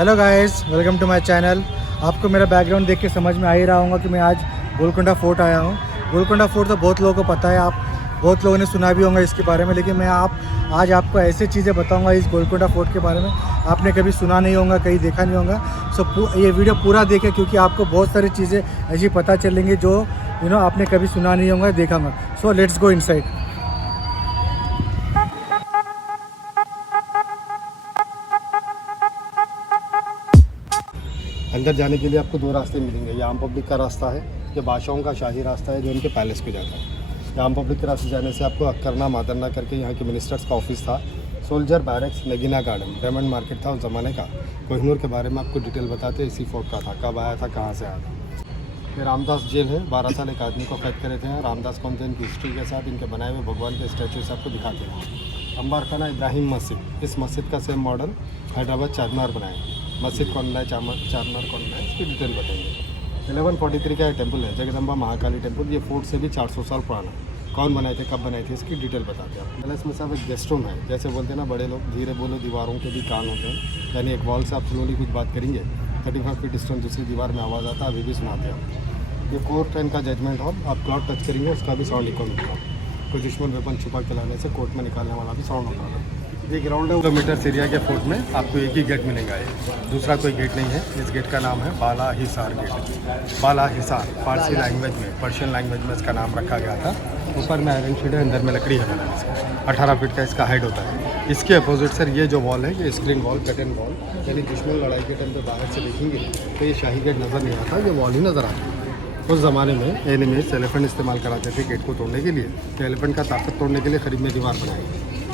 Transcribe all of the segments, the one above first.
Hello guys, welcome to my channel. आपको मेरा background देख के समझ में आ ही रहा होगा कि मैं आज गोलकुंडा फोर्ट आया हूँ। गोलकुंडा फोर्ट तो बहुत लोगों को पता है, आप बहुत लोगों ने सुना भी होगा इसके बारे में, लेकिन मैं आज आपको ऐसे चीज़ें बताऊंगा इस गोलकुंडा फोर्ट के बारे में आपने कभी सुना नहीं होगा, कहीं देखा नहीं होगा। सो ये वीडियो पूरा देखें, क्योंकि आपको बहुत सारी चीज़ें ऐसी पता चलेंगी जो आपने कभी सुना नहीं होगा, देखा होगा। So let's go inside. अंदर जाने के लिए आपको दो रास्ते मिलेंगे। ये आम पब्लिक का रास्ता है, ये बादशाहों का शाही रास्ता है जो उनके पैलेस पे जाता है। ये आम पब्लिक के रास्ते जाने से आपको अक्करना मादरना करके यहाँ के मिनिस्टर्स का ऑफिस था, soldier barracks, Nagina garden, diamond market था उस ज़माने का। कोहिनूर के बारे में आपको डिटेल बताते इसी फोर्ट का था, कब आया था, कहाँ से आया था। ये रामदास जेल है, 12 साल एक आदमी को कैद करे थे। रामदास कौन थे, इनकी हिस्ट्री के साथ इनके बनाए हुए भगवान के स्टैचू से आपको दिखाते हैं। अंबार खाना इब्राहिम मस्जिद, इस मस्जिद का सेम मॉडल हैदराबाद चारमीनार बनाए। मस्जिद कौन बनाए, चारमीनार कौन बनाए, इसकी डिटेल बताएंगे। 1143 का टेम्पल है, जगदम्बा महाकाली टेम्पल। ये फोर्ट से भी 400 साल पुराना। कौन बनाए थे, कब बनाए थे, इसकी डिटेल बताते हैं आप। पैलेस में सब एक गेस्ट रूम है, जैसे बोलते हैं ना बड़े लोग, धीरे बोलो दीवारों के भी कान होते हैं। यानी एक वॉल से आप स्लोली कुछ बात करेंगे, 35 फीट डिस्टेंस दूसरी दीवार में आवाज़ आता है, अभी भी सुनाते हैं आप। ये कोर्ट ट्रेन का जजमेंट हॉल, आप क्लॉक टच करेंगे उसका भी साउंड इको मिलता है। कोई दुश्मन वेपन छुपा के लाने से कोर्ट में निकालने वाला भी साउंड होता है। ये ग्राउंड है किलोमीटर एरिया के फोर्ट में आपको एक ही गेट मिलेगा, दूसरा कोई गेट नहीं है। इस गेट का नाम है बाला हिसार गेट। बाला हिसार फारसी लैंग्वेज में, पर्शियन लैंग्वेज में इसका नाम रखा गया था। ऊपर में आयरन शीट है, अंदर में लकड़ी है बनाने से। 18 फीट का इसका हाइट होता है। इसके अपोजिट सर ये जो वॉल है, ये स्क्रीन वॉल, कर्टन वॉल, यानी दुश्मन लड़ाई के टाइम पे बाहर से देखेंगे तो ये शाही गेट नज़र नहीं आता, ये वॉल ही नज़र आता है। उस ज़माने में एनिमीज एलिफेंट इस्तेमाल कराते थे गेट को तोड़ने के लिए। तो एलिफेंट का ताकत तोड़ने के लिए करीब में दीवार बनाई।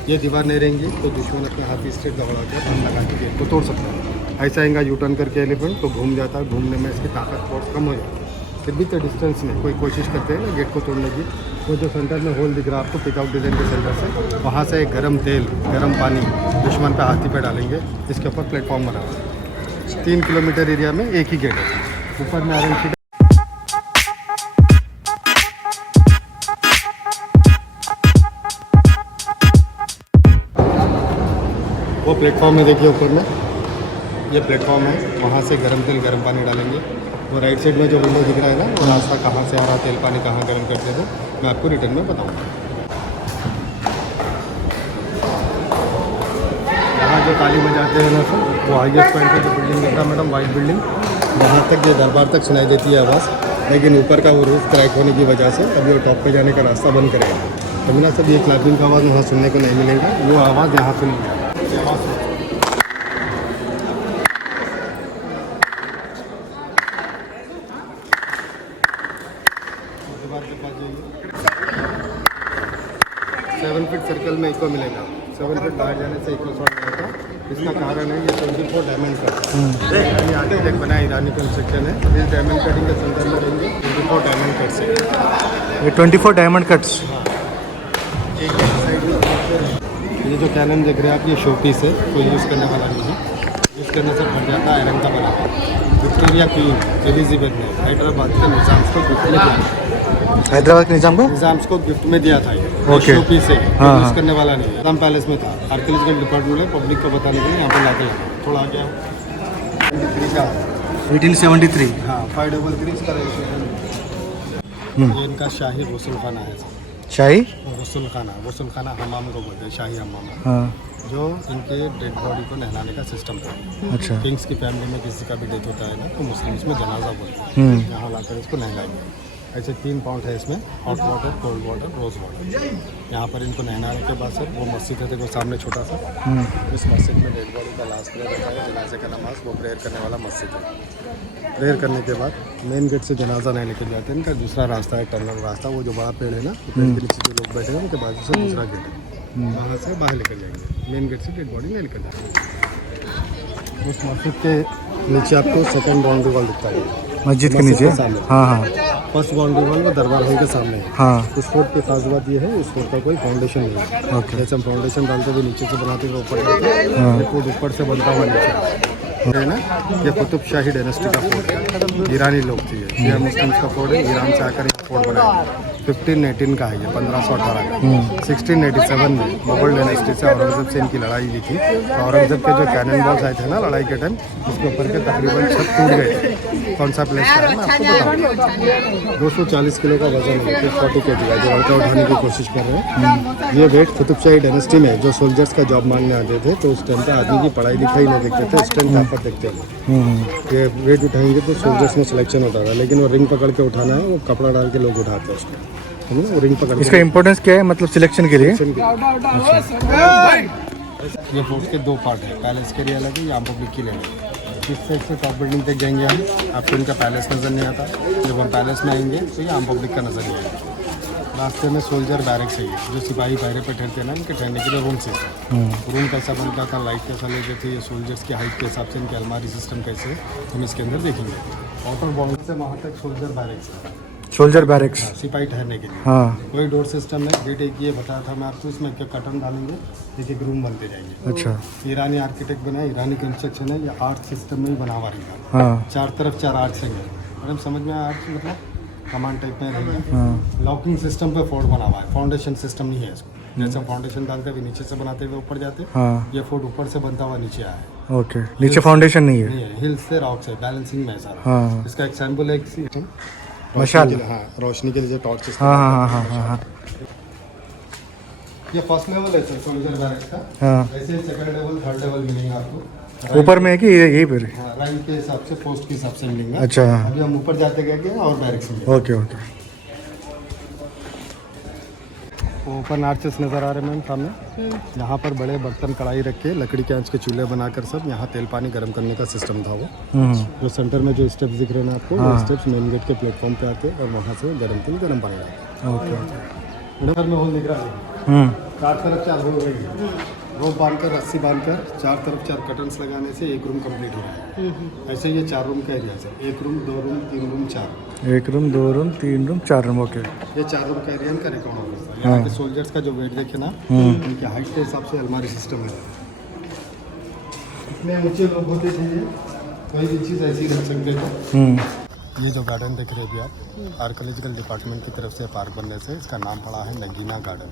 ये दीवार नहीं रहेंगी तो दुश्मन अपने हाथ स्ट्रेट दबड़ा कर हम लगा के गेट को तोड़ सकता है। ऐसा आएगा यू टर्न करके एलिफेंट तो घूम जाता है, घूमने में इसकी ताकत बहुत कम हो जाती है। फिर भी तो डिस्टेंस में कोई कोशिश करते हैं ना गेट को तोड़ने की। वो जो सेंटर में होल दिख रहा है आपको पिकआउट डिज़ाइन के सेंटर से, वहाँ से एक गर्म तेल, गर्म पानी दुश्मन पे हाथी पे डालेंगे। इसके ऊपर प्लेटफॉर्म बना हुआ है। 3 किलोमीटर एरिया में एक ही गेट है। ऊपर में आयरन शीट, वो प्लेटफॉर्म में देखिए ऊपर में ये प्लेटफॉर्म है, वहाँ से गर्म तेल गर्म पानी डालेंगे। वो राइट साइड में जो विंडो दिख रहा है ना, वो रास्ता कहाँ से आ रहा, तेल पानी कहाँ गर्म करते थे, मैं आपको रिटर्न में बताऊँगा। यहाँ जो ताली बजाते हैं ना सर, वो हाईएस्ट पॉइंट पर जो बिल्डिंग दिख रहा है मैडम, वाइट बिल्डिंग, यहाँ तक ये दरबार तक सुनाई देती है आवाज़। लेकिन ऊपर का वो रूफ क्रैक होने की वजह से अभी वो टॉप पे जाने का रास्ता बंद करेगा। तो मिला सब ये क्लैपिंग का आवाज़ वहाँ सुनने को नहीं मिलेगा, वो आवाज़ यहाँ सुनेंगे। दीवार के पास जाइए, 7 फीट सर्कल में इको मिलेगा। 7 फीट बाहर जाने से इको शॉट मिलेगा। इसका कारण है ये 24 डायमंड कट, यानी आर्किटेक्ट बना ईरानी कंस्ट्रक्शन है। इस डायमंड कटिंग के सेंटर में रहेंगे 24 डायमंड कट्स है। ये 24 डायमंड कट्स। एक साइड में ये जो कैनन देख रहे हैं आप, ये शो पीस है, कोई यूज़ करने वाला नहीं है। यूज़ करने से फट जाता है, आयरन का बना है। विक्टोरिया क्वीन एलिजाबेथ ने हैदराबाद के निज़ाम को गिफ्ट में दिया। हैदराबाद के निज़ाम को गिफ्ट में दिया था ये। ओके। शो पीस है, हाँ, यूज़ हाँ। करने वाला नहीं है। निज़ाम पैलेस में था, आर्कियोलॉजिकल डिपार्टमेंट ने पब्लिक को बताने के लिए यहाँ पर लाके लगा। थोड़ा आ गया 23 का 1873। हाँ 533 इसका रजिस्ट्रेशन। ये इनका शाही गसुल खाना है सर। शाही गसुल खाना हमाम को बोलते हैं, शाही हमाम, हाँ, जो इनके डेड बॉडी को नहलाने का सिस्टम था। अच्छा। किंग्स की फैमिली में किसी का भी डेथ होता है ना, तो मुस्लिम्स में जनाजा बोलते हैं। यहाँ लाकर इसको नहलाएंगे। ऐसे 3 पॉइंट है इसमें, hot water, cold water, rose water. यहाँ पर इनको नहलाने के बाद सर वो मस्जिद है, देखो सामने छोटा सा, इस मस्जिद में डेड बॉडी का लास्ट प्रेयर होता है, जनाजे का नमाज, वो प्रेयर करने वाला मस्जिद है। प्रेयर करने के बाद मेन गेट से जनाजा नहीं लेकर जाते हैं। इनका दूसरा रास्ता है, टनल रास्ता, वो जो बड़ा पेड़ है ना, पेड़ के नीचे जो लोग बैठे हैं उनके बाजू से दूसरा गेट है, वहाँ से बाहर लेकर जाएंगे। मेन गेट से डेड बॉडी नहीं लेकर जाएंगे। उस मस्जिद के नीचे आपको सेकंड बाउंड्री वॉल दिखता है, मस्जिद के नीचे। हाँ हाँ। फर्स्ट बाउंड्री वॉल वो दरबार हॉल के सामने है। हाँ। उस फोर्ट की खास बात ये है, उस फोर्ट का कोई फाउंडेशन नहीं है। ओके। जैसे हम फाउंडेशन डालते हुए नीचे से बनाते हुए ऊपर जाते हैं, ये फोर्ट ऊपर से बनता हुआ नीचे। है ना, ये कुतुब शाही डायनेस्टी का फोर्ट है, ईरानी लोग थी ये, शिया मुस्लिम्स का फोर्ट है, ईरान से आकर ये फोर्ट बनाया। 1518 का है ये, 1518 का। 1687 में मुगल डायनेस्टी से औरंगजेब से इनकी लड़ाई हुई थी। तो औरंगजेब के जो कैनन बॉल्स आए थे ना लड़ाई के टाइम, उसके ऊपर के तकरीबन छत टूट गए थे। कौन सा प्लेस का है मैं आपको बताऊँ। 240 किलो का वजन है, 40 kg का, जो लड़का उठाने की कोशिश कर रहे हैं। ये वेट कुतुब शाही डायनेस्टी में जो सोल्जर्स का जॉब मांगने आते थे, तो उस टाइम पे आदमी की पढ़ाई लिखाई नहीं देखते थे, स्ट्रेंथ यहाँ पर देखते थे। ये वेट उठाएंगे तो सोल्जर्स में सिलेक्शन होता था, लेकिन वो रिंग पकड़ के उठाना है, वो कपड़ा डाल के लोग उठाते हैं उसको, वो रिंग पकड़। इसका इम्पोर्टेंस क्या है, मतलब सिलेक्शन के लिए? ये फोर्ट के 2 पार्ट है, पैलेस के लिए अलग है, यहाँ पब्लिक के लिए अलग है। इस साइड से टॉप बिल्डिंग तक जाएंगे हम, आपको इनका पैलेस नज़र नहीं आता। जब हम पैलेस में आएंगे तो ये आम पब्लिक का नज़र नहीं आएगा। रास्ते में सोल्जर बैरक्स है, जो सिपाही पैरे पे ठहरते हैं ना, इनके ठहरने के लिए रूम सिस्टम। रूम कैसा बनता था, लाइट कैसा लेते थे, ये सोल्जर्स की हाइट के हिसाब से इनके अलमारी सिस्टम कैसे है, हम इसके अंदर देखेंगे। आउटर बाउंड्री से वहाँ तक सोल्जर बैरक्स है, सोल्जर बैरक्स, सिपाही ठहरने के लिए। हाँ। कोई डोर सिस्टम है, गेट एक ये बताया था मैं आपको, इसमें क्या कर्टन डालेंगे, एक रूम बनते जाएंगे। अच्छा, ईरानी आर्किटेक्ट बना है, ईरानी कंस्ट्रक्शन है, ये आर्ट सिस्टम में ही बना हुआ रहेगा। हाँ 4 तरफ 4 आर्ट्स हैं, मैडम समझ में आया आर्ट्स मतलब कमांड टाइप में रहेगा। हाँ लॉकिंग सिस्टम पे फोर्ट बना हुआ है, फाउंडेशन सिस्टम नहीं है इसको। जैसे फाउंडेशन डालते हुए नीचे से बनाते हुए ऊपर जाते, हाँ। ये फोर्ट ऊपर से बनता हुआ नीचे आया है। ओके, नीचे फाउंडेशन नहीं है? नहीं है, हिल्स से रॉक से बैलेंसिंग में है सारा। हाँ। इसका एक सैम्पल है, मशाल, हाँ रोशनी के लिए जो टॉर्च सिस्टम। हाँ हाँ हाँ हाँ हाँ। ये फर्स्ट लेवल है सर सोल्जर बैरक्स का। हाँ, ऐसे सेकंड लेवल थर्ड लेवल मिलेंगे आपको। ऊपर में है कि यही पर? हाँ, रैंक के हिसाब से, पोस्ट के हिसाब से मिलेंगे। अच्छा, अभी हम ऊपर जाते गए और बैरक्स मिलेंगे। Okay okay. ओपन आर्चेस नज़र आ रहे हैं मैम सामने। यहाँ पर बड़े बर्तन कढ़ाई रख के लकड़ी के आंच के चूल्हे बनाकर सब यहाँ तेल पानी गर्म करने का सिस्टम था वो। जो सेंटर में जो स्टेप्स दिख रहे हैं ना आपको, वो स्टेप्स मेन गेट के प्लेटफॉर्म पे आते हैं और वहाँ से गर्म तेल गर्म पानी आता है। ओके। घर में होल दिख रहा है, 4 तरफ 4 होल रहेंगे। रोप बांधकर, रस्सी बांधकर 4 तरफ 4 कर्टन्स लगाने से एक रूम कंप्लीट हो रहा है। ऐसे ये 4 रूम का एरिया है, 1 room 2 room 3 room 4। 1 room 2 room 3 room 4 room, okay. ये 4 रूम का एरिया इनका रिकॉर्ड होगा। यहाँ के सोल्जर्स का जो वेट देखे ना, उनकी हाइट के हिसाब से अलमारी सिस्टम है। इतने ऊंचे लोग होते थे, ये कोई भी चीज़ ऐसी रख सकते थे। ये जो गार्डन देख रहे हैं अभी आप, आर्कोलॉजिकल डिपार्टमेंट की तरफ से पार्क बनने से इसका नाम पड़ा है नगीना गार्डन।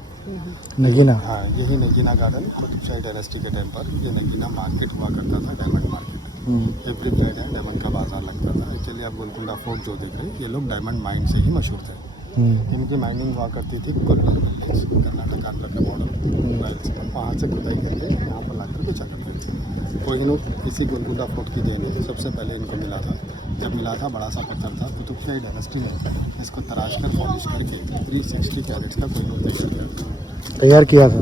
नगीना? हाँ, यही नगीना गार्डन कुतुब शाही डायनेस्टी के टाइम पर ये नगीना मार्केट हुआ करता था, diamond market. Every Friday diamond का बाजार लगता था। एक्चुअली आप गोलकुंडा फोर्ट जो देख रहे हैं, ये लोग डायमंड माइन से ही मशहूर थे। इनकी माइनिंग हुआ करती थी कोल्लूर विलेज, कर्नाटक आंध्र के बॉर्डर। वहाँ से खुदाई करके यहाँ पर लाकर बेचा करते थे। कोहिनूर इसी गोलकुंडा फोर्ट की देन है, सबसे पहले इनको मिला था। जब मिला था बड़ा सा पत्थर था, कुतुब शाही डायनेस्टी ने इसको तराश कर पॉलिश करके 360 कैरेट्स का कोहिनूर तैयार किया था।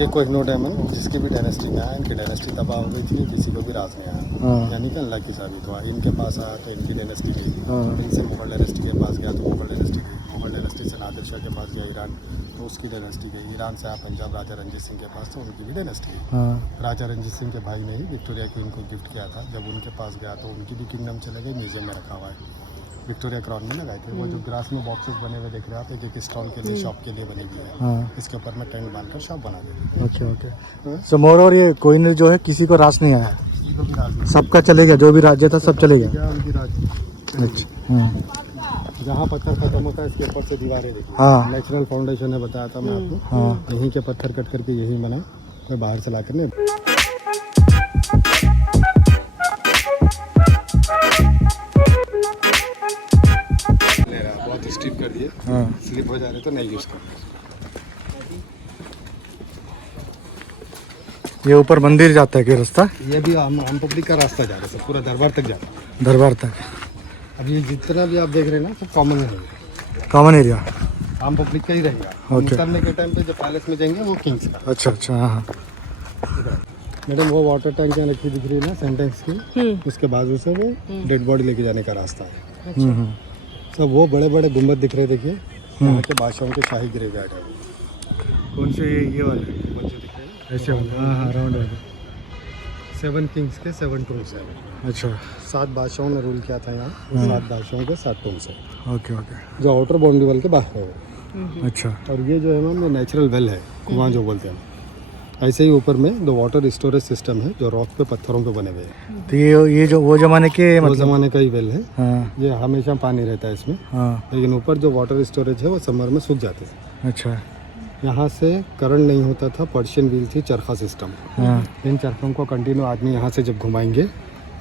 ये कोहिनूर डायमंड जिसकी भी डायनेस्टी में आया, इनकी डायनेस्टी तबाह हो गई थी, किसी को भी राज नहीं आया, यानी कि अल्लाह की साबित हुआ। इनके पास आया तो इनकी डायनेस्टी गई, इनसे मुगल डायनेस्टी के पास गया तो मुगल डायनेस्टी गई, मुगल डायनेस्टी से नादिर शाह के पास गया ईरान तो उसकी डायनेस्टी गई, ईरान से आया पंजाब राजा रंजीत सिंह के पास तो उनकी भी डायनेस्टी गई। राजा रंजीत सिंह के भाई ने ही विक्टोरिया क्वीन को गिफ्ट किया था, जब उनके पास गया तो उनकी भी किंगडम चले गई, म्यूजियम में रखा हुआ है। विक्टोरिया क्राउन में लगाए थे। वो जो ग्रास में बॉक्सेस बने हुए देख रहे हैं आप, एक स्टॉल के लिए, शॉप के लिए बने हुए हैं। इसके ऊपर में टेंट बांधकर शॉप बना देते। Okay okay. सो मोर और ये कोहिनूर जो है किसी को रास नहीं आया, किसी को भी राज नहीं, सबका चलेगा, जो भी राज्य था सब चलेगा। क्या उनकी राज। अच्छा, जहाँ पत्थर खत्म होता है इसके ऊपर से दीवारें देखिए। हाँ। नेचुरल फाउंडेशन है, बताया था मैं आपको। हाँ। यहीं के पत्थर कट करके यही बना, फिर बाहर से लाकर ने ले रहा, बहुत स्टिफ कर दिए। हाँ। स्लिप हो जा रहे तो नहीं यूज़ करना। ये ऊपर मंदिर जाता है कि रास्ता? ये भी हम पब्लिक का रास्ता जा रहा है, पूरा दरबार तक जाता है। दरबार तक? अब ये जितना भी आप देख रहे हैं ना, सब कॉमन है, कॉमन एरिया, आम पब्लिक का ही रहेगा। ओके। निकलने के टाइम पे जब पैलेस में जाएंगे वो किंग्स का। अच्छा अच्छा, हाँ। मैडम वो वाटर टैंक यहाँ रखी दिख रही है ना सेंटेक्स की, उसके बाजू से वो डेड बॉडी लेके जाने का रास्ता है। सब वो बड़े बड़े गुम्बद दिख रहे, देखिए यहाँ के बादशाहों के शाही ग्रेवयार्ड है। कौन से? ये वाले कौन से दिख रहे हैं? ऐसे वाले? हाँ हाँ, राउंड वाले। 7 किंग्स के 7 टूम्स है। अच्छा, 7 बादशाहों ने रूल किया था यहाँ, 7 बादशाहों के 7 टूम्स है, ओके ओके। जो आउटर बाउंड्री वाल के बाहर है। अच्छा, और ये जो है मैम, ये नेचुरल वेल है, कुआं जो बोलते हैं। ऐसे ही ऊपर में दो वाटर स्टोरेज सिस्टम है जो रॉक पे पत्थरों पे बने हुए हैं। तो ये जो वो ज़माने के वो मतलब ज़माने का ही वेल है। हाँ ये हमेशा पानी रहता है इसमें, हाँ लेकिन ऊपर जो वाटर स्टोरेज है वो समर में सूख जाते हैं। अच्छा यहाँ से करंट नहीं होता था, पर्शियन व्हील थी, चरखा सिस्टम। हाँ इन चरखों को कंटिन्यू आदमी यहाँ से जब घुमाएंगे,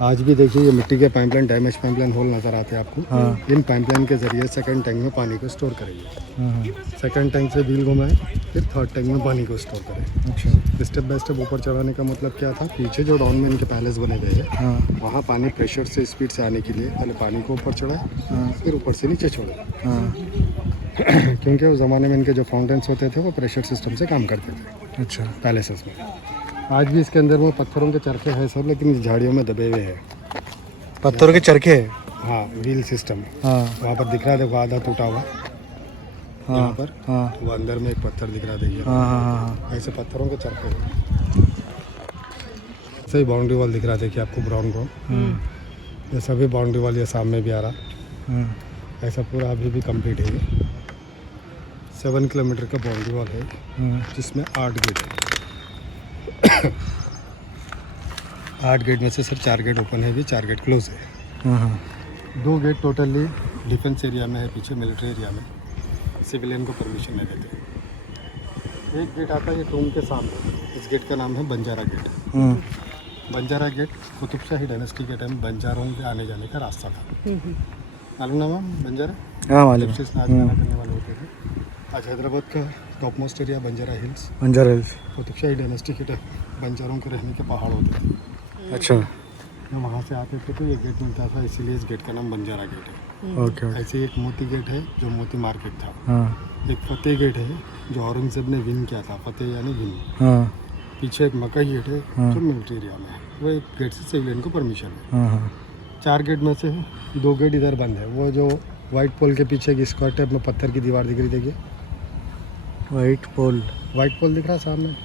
आज भी देखिए ये मिट्टी के पाइपलाइन, डैमेज पाइपलाइन होल नज़र आते हैं आपको। हाँ इन पाइपलाइन के जरिए सेकंड टैंक में पानी को स्टोर करेंगे। हाँ सेकंड टैंक से व्हील घुमाए, फिर थर्ड टैंक में पानी को स्टोर करें। अच्छा स्टेप बाय स्टेप ऊपर चढ़ाने का मतलब क्या था, पीछे जो डाउन में इनके पैलेस बने गए हैं हाँ वहाँ पानी प्रेशर से स्पीड से आने के लिए पहले पानी को ऊपर चढ़ाए, हाँ फिर ऊपर से नीचे छोड़े। हाँ क्योंकि उस ज़माने में इनके जो फाउंटेन्स होते थे वो प्रेशर सिस्टम से काम करते थे अच्छा पैलेसेस में। आज भी इसके अंदर वो पत्थरों के चरखे हैं सब, लेकिन इस झाड़ियों में दबे हुए हैं। पत्थरों के चरखे है हाँ, व्हील सिस्टम हाँ वहाँ पर दिख रहा है, देखो आधा टूटा हुआ हाँ यहाँ पर। हाँ वो अंदर में एक पत्थर दिख रहा है, देखिए हाँ हाँ हाँ ऐसे पत्थरों के चरखे। सही बाउंड्री वॉल दिख रहा है, देखिए आपको ब्राउन ब्राउन। ये सभी बाउंड्री वॉल ये सामने भी आ रहा, हाँ ऐसा पूरा अभी भी कंप्लीट है। ये 7 किलोमीटर का बाउंड्री वॉल है जिसमें 8 गेट है। 8 गेट में से सिर्फ 4 गेट ओपन है, भी 4 गेट क्लोज है। हाँ 2 गेट टोटली डिफेंस एरिया में है, पीछे मिलिट्री एरिया में, सिविलियन को परमिशन नहीं देते। एक गेट आता है ये टूम के सामने, इस गेट का नाम है बंजारा गेट। हाँ बंजारा गेट कुतुब शाही डायनेस्टी के टाइम बंजारों के आने जाने का रास्ता था। मालूम ना मैम बंजारा? हाँ मालूम जब से स्नान जाना करने वाले होते थे। आज हैदराबाद का topmost area Banjara hills, Banjara hills Qutb Shahi dynasty के टाइम बंजारों के रहने के पहाड़ होते थे। अच्छा जब वहाँ से आते थे तो ये गेट मिलता था, इसीलिए इस गेट का नाम बंजारा गेट है। ओके ऐसे ही एक मोती गेट है जो मोती मार्केट था। हाँ एक फतेह गेट है जो औरंगजेब ने विन किया था, फतेह यानी विन। हाँ पीछे एक मकई गेट है हाँ। जो मिलिट्री एरिया में है, वो एक गेट से सिविलियन को परमिशन है। हाँ हाँ 4 गेट में से 2 गेट इधर बंद है। वो जो वाइट पोल के पीछे की स्क्वायर टाइप में पत्थर की दीवार दिख रही, देखिए वाइट पोल वाइट पोल दिख रहा है सामने।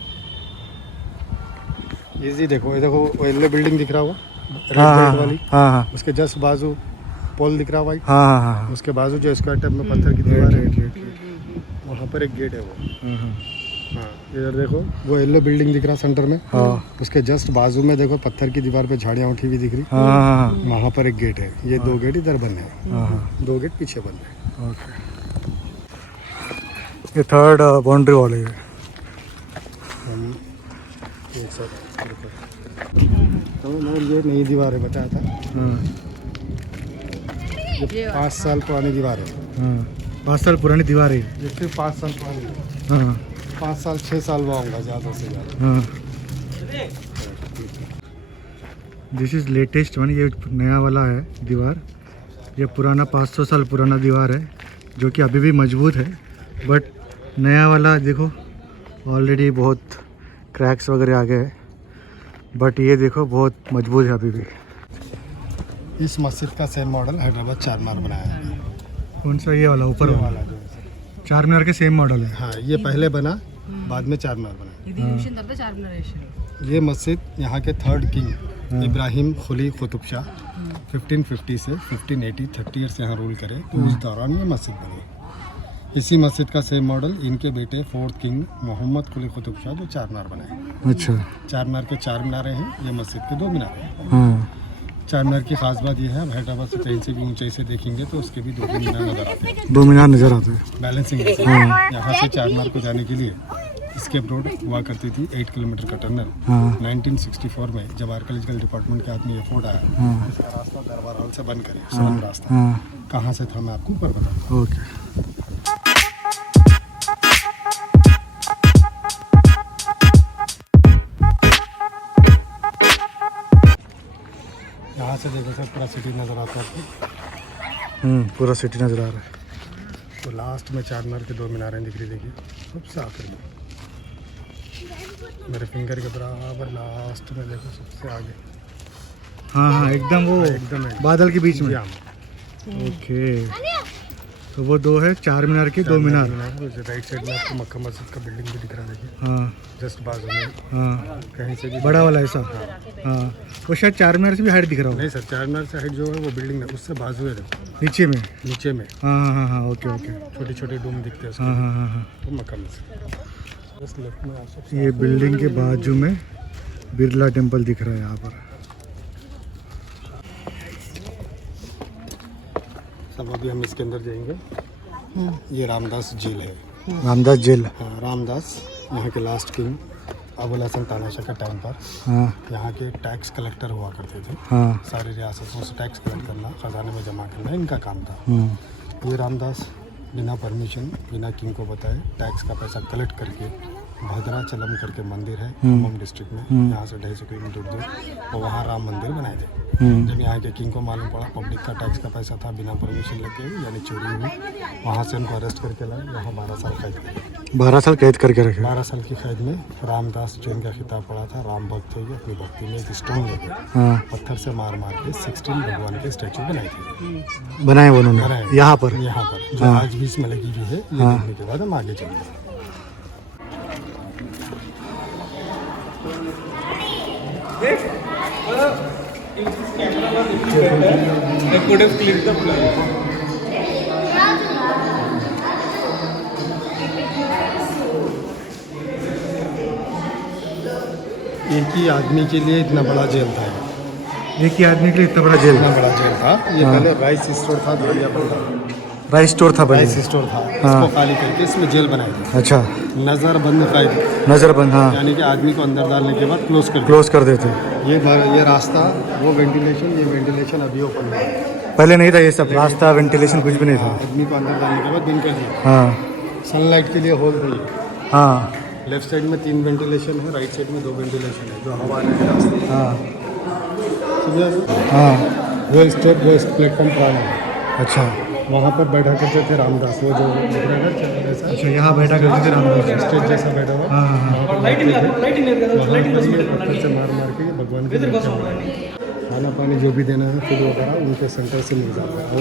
इजी देखो, ये देखो वो येलो बिल्डिंग दिख रहा हुआ रेड हाँ गेट हाँ वाली, हाँ हाँ उसके जस्ट बाजू पोल दिख रहा वाइट, हाँ हाँ हाँ उसके बाजू जो स्क्वायर टाइप में पत्थर की दीवार है वहाँ पर एक गेट है वो। हाँ इधर देखो वो येलो बिल्डिंग दिख रहा सेंटर में, हाँ उसके जस्ट बाजू में देखो पत्थर की दीवार पे झाड़ियाँ उठी हुई दिख रही, हाँ हाँ वहाँ पर एक गेट है। ये 2 गेट इधर बंद है, हाँ हाँ 2 गेट पीछे बंद है। ओके ये थर्ड बाउंड्री वॉल है हम एक साथ तो मैंने ये नई दीवार है बताया था, ये 5 साल पुरानी दीवार है। 5 साल पुरानी दीवार है ये सिर्फ 5 साल पुरानी है, हाँ 5 साल 6 साल हुआ होगा ज़्यादा से ज़्यादा। हाँ दिस इज़ लेटेस्ट वन, ये नया वाला है दीवार। ये पुराना 500 साल पुराना दीवार है जो कि अभी भी मजबूत है, बट नया वाला देखो ऑलरेडी बहुत क्रैक्स वगैरह आ गए हैं, बट ये देखो बहुत मजबूत है अभी भी। इस मस्जिद का सेम मॉडल हैदराबाद चारमीनार बनाया है। कौन सा ये वाला ऊपर ये वाला? वाला जो है, चारमीनार के सेम मॉडल है। हाँ ये पहले बना, बाद में चारमीनार बना। ये मस्जिद यहाँ के 3rd किंग इब्राहिम खुली कुतुब शाह 1550 से 1580 30 ईयर्स यहाँ रूल करे, तो उस दौरान ये मस्जिद बनी। इसी मस्जिद का सेम मॉडल इनके बेटे 4th किंग मोहम्मद कुली कुतुब शाह जो चारमीनार बनाए। अच्छा चारमीनार के 4 मीनारे हैं, ये मस्जिद के 2 मीनारे हैं। हाँ चारमीनार की खास बात यह है, अब हैदराबाद से कहीं से भी ऊंचाई से देखेंगे तो उसके भी 2 मीनार नजर आते हैं, 2 मीनार नज़र आते हैं। बैलेंसिंग है। यहाँ से चारमीनार को जाने के लिए स्केप रोड हुआ करती थी, 8 किलोमीटर का टनल। हाँ 1964 में जब आर्कियोलॉजिकल डिपार्टमेंट के हाथ में ये फोर्ट आया, हाँ इसका रास्ता दरबार हॉल से बंद करे, सुरंग रास्ता हाँ कहाँ से था मैं आपको ऊपर बताऊँ। ओके यहाँ से देखो सर पूरा सिटी नज़र आता है आपको। पूरा सिटी नज़र आ रहा है। तो लास्ट में चारमीनार के 2 मीनारें दिख रही, देखिए सबसे आखिर में मेरे फिंगर के बराबर लास्ट में देखो सबसे आगे। हाँ हाँ एकदम वो एकदम बादल के बीच में। यहाँ ओके तो वो 2 है चारमीनार के 2 मीनार। राइट साइड में आपको मक्का मस्जिद का बिल्डिंग भी दिख रहा है, देखिए हाँ जस्ट बाजू में। हाँ कहीं से भी बड़ा वाला ऐसा। हाँ वो शायद चारमीनार से भी हाइट दिख रहा होगा। नहीं सर, चारमीनार से हाइट जो है वो बिल्डिंग है, उससे बाजू है देखो नीचे में। नीचे में हाँ हाँ हाँ हाँ ओके ओके। छोटे छोटे डूम दिखते हैं उसके, हाँ हाँ हाँ हाँ तो मक्का मस्जिद। बस लेफ्ट में आ सकते ये बिल्डिंग के बाजू में बिरला टेम्पल दिख रहा है यहाँ पर। सब अभी हम इसके अंदर जाएंगे। ये रामदास झील है। रामदास जेल। हाँ, रामदास यहाँ के लास्ट किंग अबुल हसन तानाशाह के टाइम पर हाँ यहाँ के टैक्स कलेक्टर हुआ करते थे। हाँ। सारी रियासतों से टैक्स कलेक्ट करना, खजाने में जमा करना इनका काम था। ये रामदास बिना परमिशन, बिना किंग को बताए टैक्स का पैसा कलेक्ट करके भद्राचलम करके मंदिर है खम्मम डिस्ट्रिक्ट में, यहाँ से 250 किलोमीटर दूर, और वहाँ राम मंदिर बनाए थे। जब यहाँ के किंग को मालूम पड़ा पब्लिक का टैक्स का पैसा था बिना परमिशन लेके यानी चोरी हुई, वहाँ से उनको अरेस्ट करके लाए, वहाँ 12 साल कैद किए। 12 साल कैद करके रखे। 12 साल की कैद में रामदास जो इनका खिताब पड़ा था, राम भक्त थे, अपनी भक्ति में एक स्टोन लेके हाँ पत्थर से मार मार के 16 भगवान के स्टैचू बनाए थे। बनाए वो उन्होंने यहाँ पर जो आज भी इसमें लगी हुई है। ये देखने के बाद हम आगे चलेंगे। एक ही आदमी के लिए इतना बड़ा जेल था। एक ही आदमी के लिए इतना बड़ा जेल। इतना बड़ा जेल था। ये पहले राइस स्टोर था, राइस स्टोर था पहले। राइस स्टोर था, इसको खाली करके इसमें जेल बनाया था। अच्छा। नजरबंद कैद, नजरबंद। हाँ, यानी कि आदमी को अंदर डालने के बाद क्लोज कर देते। ये रास्ता, वो वेंटिलेशन, ये वेंटिलेशन अभी ओपन हुआ है। पहले नहीं था ये सब, रास्ता वेंटिलेशन कुछ भी नहीं था। आदमी को अंदर डालने के बाद बंद कर दिया। हाँ सनलाइट के लिए होल था ये। हाँ। लेफ्ट साइड में 3 वेंटिलेशन है, राइट साइड में 2 वेंटिलेशन है, जो हवा आने के रास्ते। हाँ समझा? हाँ। वो स्टेप वेस्ट प्लेटफॉर्म पुराना है। अच्छा। वहाँ पर बैठा करते थे रामदास, वो जो जैसा। अच्छा, यहाँ बैठा करते थे रामदास। स्टेज जैसा बैठा हुआ। हाँ हाँ हाँ। पत्थर से मार मार के भगवान के खाना पानी जो भी देना है फूड वगैरह उनके सेंटर से मिल जाता है। और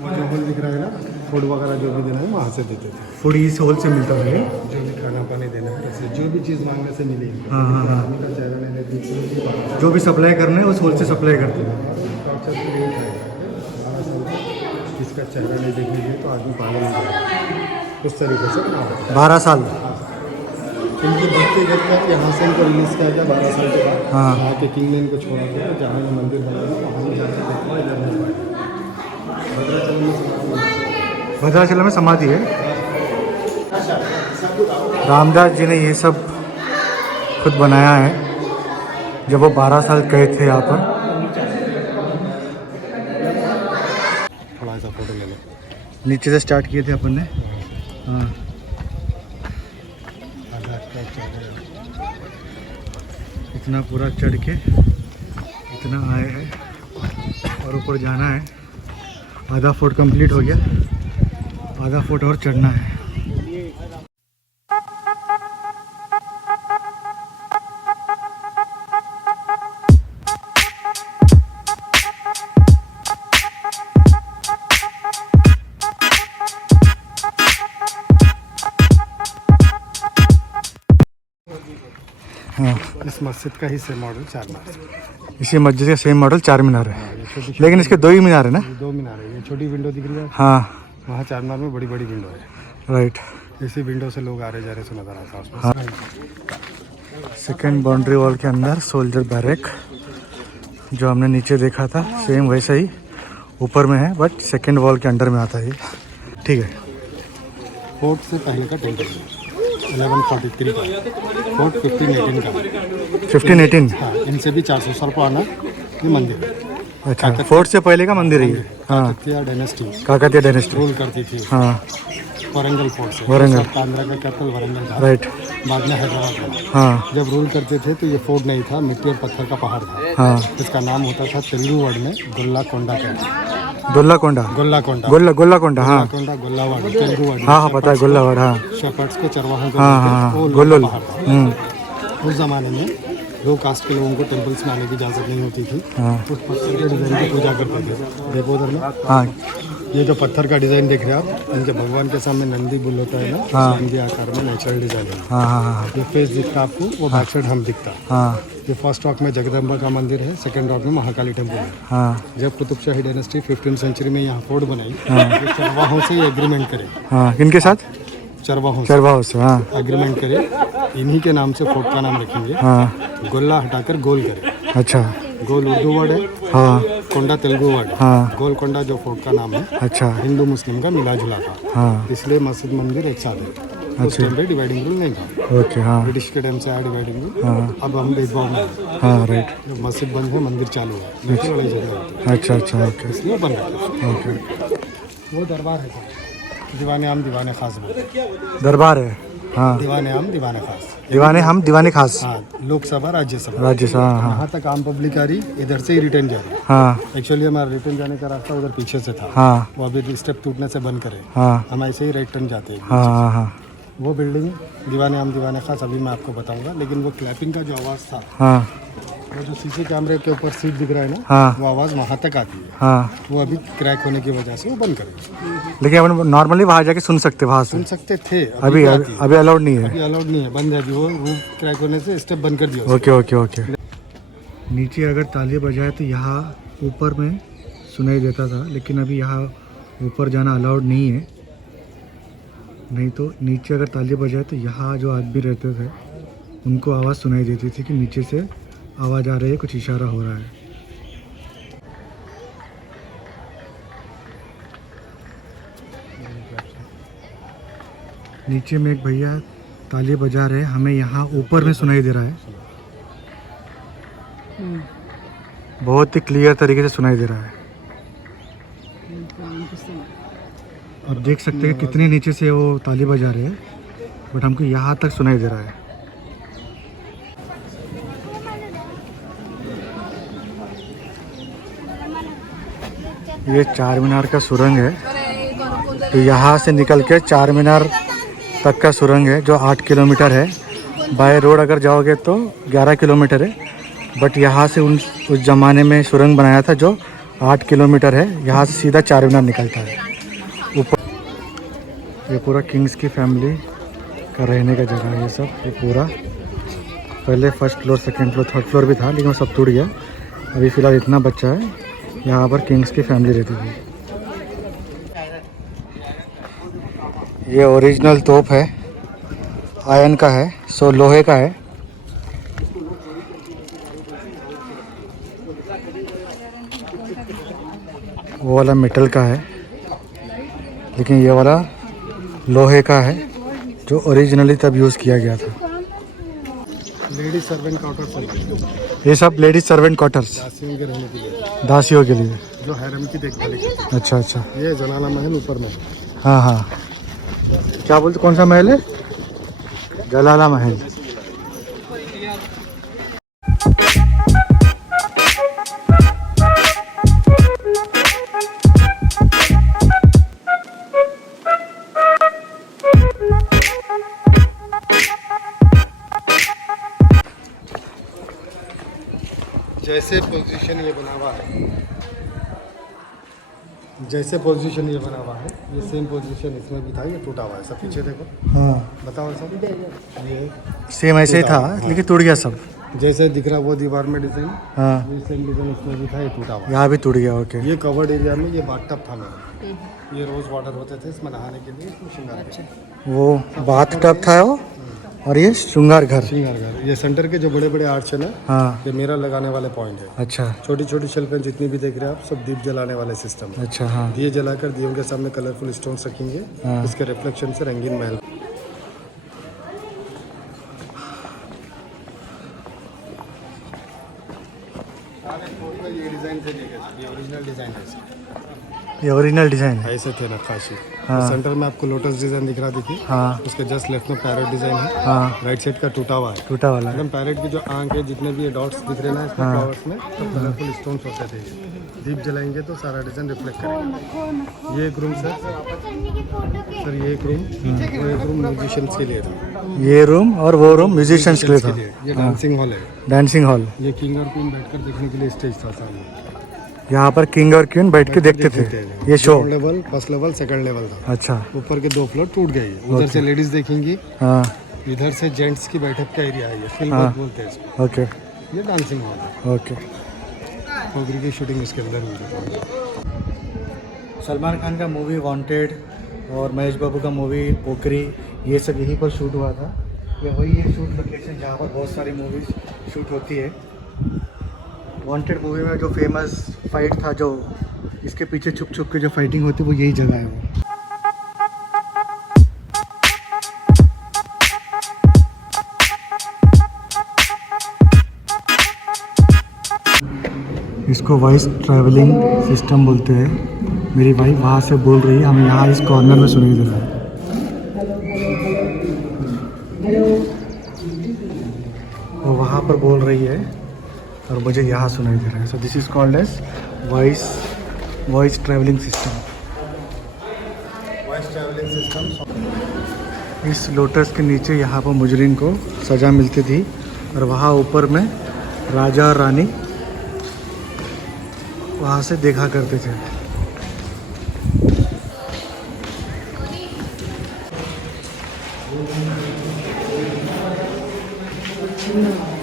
वो जो होल दिख रहा है ना, फूड वगैरह जो भी देना है वहाँ से देते थे। फूड इस होल से मिलता है। जो भी खाना पानी देना है ऐसे जो भी चीज़ मांगने से मिलेगी। हाँ हाँ हाँ। आदमी का चेहरा नहीं देखते, जो भी सप्लाई करना है उस होल से सप्लाई करते हैं। इसका चेहरा नहीं देखेंगे तो आदमी पागल हो जाएगा। उस तरीके से 12 साल। इनकी भक्ति करके यहाँ से इनको रिलीज़ किया गया 12 साल के बाद। हाँ। यहाँ के किंग ने इनको छोड़ा गया, जहाँ ये मंदिर बना वहाँ भी जाकर देखो, इधर नहीं पाए। भद्राचलम में समाधि है। रामदास जी ने ये सब खुद बनाया है जब वो 12 साल कैद थे यहाँ पर। थोड़ा सा फोटो ले लो। नीचे से स्टार्ट किए थे अपन ने। हाँ। इतना पूरा चढ़ के इतना आए हैं और ऊपर जाना है। आधा फुट कंप्लीट हो गया, आधा फुट और चढ़ना है। हाँ। इस मस्जिद का ही सेम मॉडल 4 मीनार। इसी मस्जिद का सेम मॉडल 4 मीनार है। ये छोटी लेकिन इसके 2 ही मीनार है ना। 2 मीनार है। ये छोटी विंडो दिख रही है, हाँ वहाँ 4 मीनार में बड़ी बड़ी विंडो है। राइट। इसी विंडो से लोग आ रहे जा रहे से नजर आता है उसमें। सेकेंड बाउंड्री वॉल के अंदर सोल्जर बैरक जो हमने नीचे देखा था सेम वैसा ही ऊपर में है, बट सेकेंड वॉल के अंडर में आता है। ठीक है। फोर्ट से पहले का टेम्पल है 1143 का, फोर्ट 1518 का। 1518। हाँ, इनसे भी 400 साल पुराना ये मंदिर है। अच्छा, फोर्ट से पहले का मंदिर है ये। हाँ, Kakatiya dynasty Kakatiya dynasty rule करती थी। हाँ, वरंगल फोर्ट से। वरंगल। आंध्रा का कैपिटल वरंगल था। राइट। बाद में हैदराबाद बना। हाँ जब रूल करते थे तो ये फोर्ट नहीं था, मिट्टी और पत्थर का पहाड़ था। हाँ। इसका नाम होता था तेलुगु वर्ड में गोल्लाकोंडा कहते। गोल्लाकोंडा। गोल्लाकोंडा। गोल्लाकोंडा। हाँ गोल्लाकोंडा गोल्लावाड़ तेलुगु वर्ड। हाँ हाँ, पता है गोल्लावाड़। हाँ शेपर्ड्स को चरवाहों को हाँ लेके हाँ, वो गोल्लोल। पहाड़ था। उस ज़माने में लो कास्ट के लोगों को टेम्पल्स में आने की इजाज़त नहीं होती थी। हाँ उस पत्थर के डिज़ाइन की पूजा करते थे। देखो उधर में हाँ, ये जो पत्थर का डिज़ाइन देख रहे हैं आप, इनके भगवान के सामने नंदी बुल होता है ना, हाँ। नंदी आकार में नेचुरल डिज़ाइन है। हाँ हाँ हाँ ये फेस दिखता है आपको, वो बैक साइड हम दिखता है। हाँ ये फर्स्ट रॉक में जगदम्बा का मंदिर है, सेकंड रॉक में महाकाली टेम्पल है। हाँ जब Qutub Shahi dynasty 15th century में यहाँ फोर्ट बनाई, ये चरवाहों से ये एग्रीमेंट करे, हाँ। किनके साथ? चरवाहों से चरवाहों से। हाँ एग्रीमेंट करे, इन्हीं के नाम से फोर्ट का नाम रखेंगे। हाँ। गोल्ला हटाकर गोल करे। अच्छा। गोल उर्दू वर्ड है, हाँ कोंडा तेलुगु वर्ड है। हाँ। गोलकोंडा जो फोर्ट का नाम है, अच्छा। हिंदू मुस्लिम का मिला जुला था, हाँ इसलिए मस्जिद मंदिर एक साथ है। उस टाइम पे डिवाइडिंग रूल नहीं था, ओके। हाँ ब्रिटिश के टाइम से आया डिवाइडिंग रूल। हाँ अब हम भेदभाव में हैं। हाँ राइट। जब मस्जिद बंद है, मंदिर चालू है, ये बड़ी जगह होती है, अच्छा अच्छा ओके इसलिए बंद रखे। ओके। वो दरबार है सर, दीवाने आम दीवाने खास बोलते, दरबार है। हाँ। दीवाने आम दीवाने खास, दीवाने हम दीवाने खास। हाँ, लोकसभा राज्यसभा। राज्यसभा। हाँ यहाँ तक आम पब्लिक आ रही, इधर से ही रिटर्न जा रही। हाँ एक्चुअली हमारा रिटर्न जाने का रास्ता उधर पीछे से था, हाँ वो अभी स्टेप टूटने से बंद करे, हाँ हम ऐसे ही राइट टर्न जाते हैं। हाँ हाँ हाँ वो बिल्डिंग दीवाने आम दीवाने खास अभी मैं आपको बताऊंगा, लेकिन वो क्लैपिंग का जो आवाज़ था, हाँ वो जो सीसी कैमरे के ऊपर सीट दिख रहा है ना, हाँ वो आवाज़ वहाँ तक आती है। हाँ। वो अभी क्रैक होने की वजह से वो बंद करें। लेकिन अपन नॉर्मली वहाँ जाके सुन सकते वहाँ से? सुन सकते थे, अभी क्या आती है? अभी अलाउड नहीं है? अभी अलाउड नहीं है, बंद है अभी। वो क्रैक होने से स्टेप बंद कर दिया। Okay okay okay. नीचे अगर ताली बजाए तो यहाँ ऊपर में सुनाई देता था, लेकिन अभी यहाँ ऊपर जाना अलाउड नहीं है। नहीं तो नीचे अगर ताली बजाए तो यहाँ जो आदमी रहते थे उनको आवाज़ सुनाई देती थी कि नीचे से आवाज़ आ रही है, कुछ इशारा हो रहा है। नीचे में एक भैया ताली बजा रहे हैं, हमें यहाँ ऊपर में सुनाई दे रहा है, बहुत ही क्लियर तरीके से सुनाई दे रहा है। आप देख सकते हैं कितने नीचे से वो ताली बजा रहे हैं, बट हमको यहाँ तक सुनाई दे रहा है। ये चार मीनार का सुरंग है, तो यहाँ से निकल के चार मीनार तक का सुरंग है जो 8 किलोमीटर है। बाय रोड अगर जाओगे तो 11 किलोमीटर है, बट यहाँ से उस ज़माने में सुरंग बनाया था जो 8 किलोमीटर है। यहाँ से सीधा चार मीनार निकलता है ऊपर। ये पूरा किंग्स की फैमिली का रहने का जगह है ये सब। ये पूरा पहले first floor, second floor, third floor भी था, लेकिन वो सब टूट गया। अभी फ़िलहाल इतना बच्चा है। यहाँ पर किंग्स की फैमिली रहती थी। ये ओरिजिनल तोप है, आयरन का है, सो लोहे का है। वो वाला मेटल का है, लेकिन ये वाला लोहे का है जो ओरिजिनली तब यूज़ किया गया था। लेडीज सर्वेंट क्वार्टर्स, ये सब लेडीज सर्वेंट क्वार्टर्स, दासियों के रहने के लिए, दासियों के लिए, जो हैरम की देखभाल करती है। अच्छा अच्छा। ये जनाना महल ऊपर में। हाँ हाँ। क्या बोलते, कौन सा महल है? जलाला महल। जैसे पोजीशन ये बना हुआ है, जैसे पोजीशन ये बना हुआ है, ये सेम पोजीशन इसमें भी था, ये टूटा हुआ है सब। पीछे देखो, हाँ बताओ सब। ये सेम ऐसे ही था, हाँ। लेकिन टूट गया सब। जैसे दिख रहा वो दीवार में डिजाइन, हाँ ये सेम डिजाइन इसमें भी था, ये टूटा हुआ है। यहाँ भी टूट गया। ओके। ये कवर्ड एरिया में ये बाथटब था मेरा, ये रोज वाटर होते थे इसमें नहाने के लिए, इसमें श्रृंगार घर। वो बाथ टब था वो, और ये श्रृंगार घर। श्रृंगार घर। ये सेंटर के जो बड़े बड़े आर्च है ना, हाँ ये मेरा लगाने वाले पॉइंट है। अच्छा छोटी छोटी शेल्फें जितनी भी देख रहे हैं आप, सब दीप जलाने वाले सिस्टम है। अच्छा। हाँ दिए जलाकर दियों के सामने कलरफुल स्टोन्स रखेंगे, हाँ। इसके रिफ्लेक्शन से रंगीन महल। ये डिजाइन थे, ये ओरिजिनल डिजाइन है इसका। ये ओरिजिनल डिज़ाइन है। ऐसे थे नक्काशी। हाँ। सेंटर में आपको लोटस डिजाइन दिख रहा, देखिए। हाँ उसके जस्ट लेफ्ट में पैरेट डिजाइन है। हाँ राइट साइड का टूटा हुआ है, टूटा वाला है। एकदम पैरेट की जो आंख है, जितने भी ये डॉट्स दिख रहे हैं ना इसमें फ्लावर्स में, तो कलरफुल स्टोन्स होते थे। दीप जलाएंगे तो सारा डिजाइन रिफ्लेक्ट करेगा। ये एक रूम सर, ये एक रूम, वो एक रूम म्यूजिशियंस के लिए था। ये रूम और वो रूम म्यूजिशियंस के लिए था। ये डांसिंग हॉल है। Dancing hall. ये किंग और क्वीन बैठकर देखने के लिए स्टेज था सामने। यहाँ पर किंग और क्वीन बैठ के देखते थे ये show. Level, first level, second level था। अच्छा, ऊपर के 2 फ्लोर टूट गए। उधर से लेडीज देखेंगी, हाँ इधर से जेंट्स की बैठक का एरिया है, ये फिल्म हाँ। बोलते हैं इसको। ओके ये डांसिंग हॉल है। ओके। पोखरी की शूटिंग इसके अंदर हुई थी। सलमान खान का मूवी वांटेड और महेश बाबू का मूवी पोखरी, ये सब यहीं पर शूट हुआ था। ये वही है शूट लोकेशन जहाँ पर बहुत सारी मूवीज शूट होती है। वांटेड मूवी में जो फेमस फाइट था, जो इसके पीछे छुप छुप के जो फाइटिंग होती है, वो यही जगह है वो। इसको वॉइस ट्रैवलिंग सिस्टम बोलते हैं। मेरी वाइफ वहाँ से बोल रही है, हमें यहाँ इस कॉर्नर में सुनाई दे रहा है। वो वहाँ पर बोल रही है और मुझे यहाँ सुनाई दे रहा है। So this is called as voice traveling system. Voice traveling system. इस लोटस के नीचे यहाँ पर मुजरिम को सज़ा मिलती थी और वहाँ ऊपर में राजा और रानी वहाँ से देखा करते थे।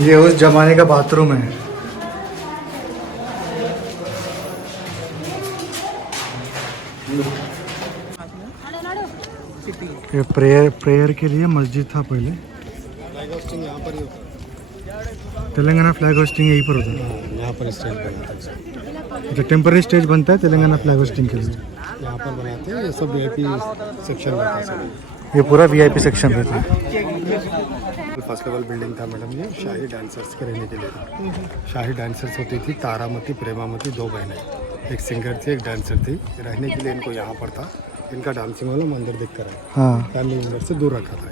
ये उस जमाने का बाथरूम है। ये प्रेयर के लिए मस्जिद था पहले। फ्लैग होस्टिंग यहाँ पर ही होता तेलंगाना फ्लैग होस्टिंग यहीं पर होता है। है। यहाँ पर स्टेज बनाता है। अच्छा, टेम्पररी स्टेज बनता है तेलंगाना फ्लैग होस्टिंग के लिए। यहाँ पर बनाते हैं। ये सब VIP सेक्शन रहता है सब। ये पूरा VIP सेक्शन रहता है। फर्स्ट लेवल बिल्डिंग था मैडम, ये शाही डांसर्स के रहने के लिए था। शाही डांसर्स होती थी तारामती, प्रेमामती, 2 बहनें, एक सिंगर थी, एक डांसर थी। रहने के लिए इनको यहाँ पर था। इनका डांसिंग वाला मंदिर दिखता है। हाँ फैमिली मेम्बर से दूर रखा था।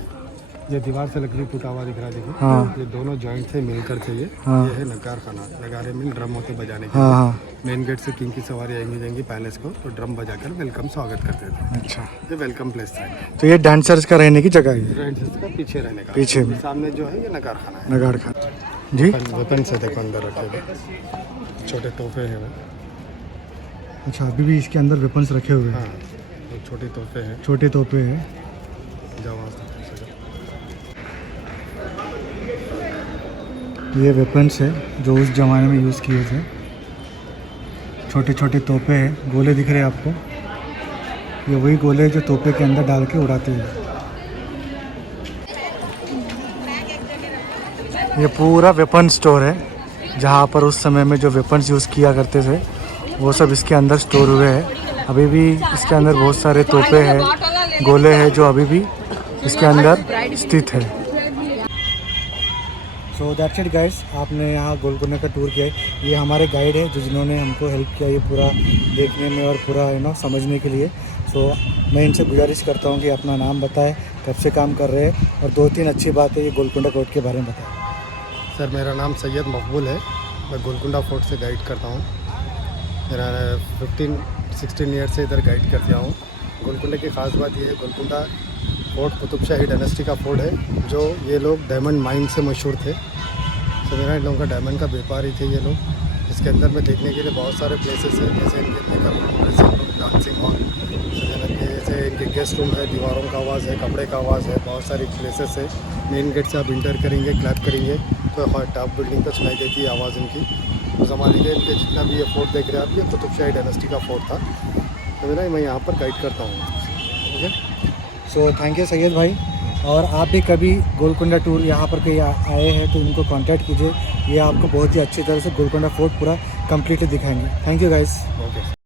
ये दीवार से लकड़ी टूटा हुआ दिख रहा है, देखिए। हाँ ये दोनों जॉइंट थे, मिलकर थे ये। हाँ। ये है नगार खाना। नगारे में ड्रम होते बजाने के हाँ लिए। हाँ। मेन गेट से किंग की सवारी आएंगी जाएंगी पैलेस को, तो ड्रम बजाकर वेलकम स्वागत करते थे। अच्छा, ये वेलकम प्लेस था। तो ये डांसर्स का रहने की जगह है। डांसर्स का पीछे रहने का। पीछे में सामने जो है ये नगार खाना है। नगाड़ खान जी। वेपन से देखो अंदर रखे हुए छोटे तोहफे हैं वो। अच्छा, अभी भी इसके अंदर वेपन्स रखे हुए हैं। हाँ, वो छोटे तोहफे हैं। छोटे तोपे हैं। जवान ये वेपन्स है जो उस ज़माने में यूज़ किए थे। छोटे छोटे तोपे हैं। गोले दिख रहे हैं आपको? ये वही गोले हैं जो तोपे के अंदर डाल के उड़ाते हैं। ये पूरा वेपन स्टोर है, जहाँ पर उस समय में जो वेपन्स यूज़ किया करते थे वो सब इसके अंदर स्टोर हुए हैं। अभी भी इसके अंदर बहुत सारे तोपे हैं, गोले हैं, जो अभी भी इसके अंदर स्थित है। सो दैट्स इट गाइस, आपने यहाँ गोलकोंडा का टूर किया है। ये हमारे गाइड है जो जिन्होंने हमको हेल्प किया ये पूरा देखने में और पूरा समझने के लिए। सो मैं इनसे गुजारिश करता हूँ कि अपना नाम बताएं, कब से काम कर रहे हैं और 2-3 अच्छी बातें ये गोलकोंडा कोर्ट के बारे में बताएं। सर, मेरा नाम सैयद मकबूल है। मैं गोलकोंडा फोर्ट से गाइड करता हूँ। मेरा 15-16 ईयर से इधर गाइड करता हूँ। गोलकोंडा की ख़ास बात यह है, गोलकोंडा फोर्ट कुतुब शाही डायनेस्टी का फोर्ट है, जो ये लोग डायमंड माइन से मशहूर थे। तो मेरा इन लोगों का डायमंड का व्यापारी थे ये लोग। इसके अंदर में देखने के लिए बहुत सारे प्लेसेस हैं, जैसे इनके डांसिंग हॉल, जैसे इनके गेस्ट रूम है, दीवारों का आवाज़ है, कपड़े का आवाज़ है, बहुत सारी प्लेसेस है। मेन गेट से आप इंटर करेंगे, क्लैप करेंगे तो टॉप बिल्डिंग पर सुनाई देती है आवाज़ इनकी। उस ज़माने के इनके जितना भी ये फोर्ट देख रहे हैं आप, ये कुतुब शाही डायनेस्टी का फोर्ट था। तो मैं यहाँ पर गाइड करता हूँ। Okay, so thank you Syed भाई। और आप भी कभी गोलकोंडा टूर यहाँ पर कहीं आए हैं तो इनको कांटेक्ट कीजिए। ये आपको बहुत ही अच्छी तरह से गोलकोंडा फोर्ट पूरा कम्प्लीटली दिखाएंगे। Thank you guys. ओके।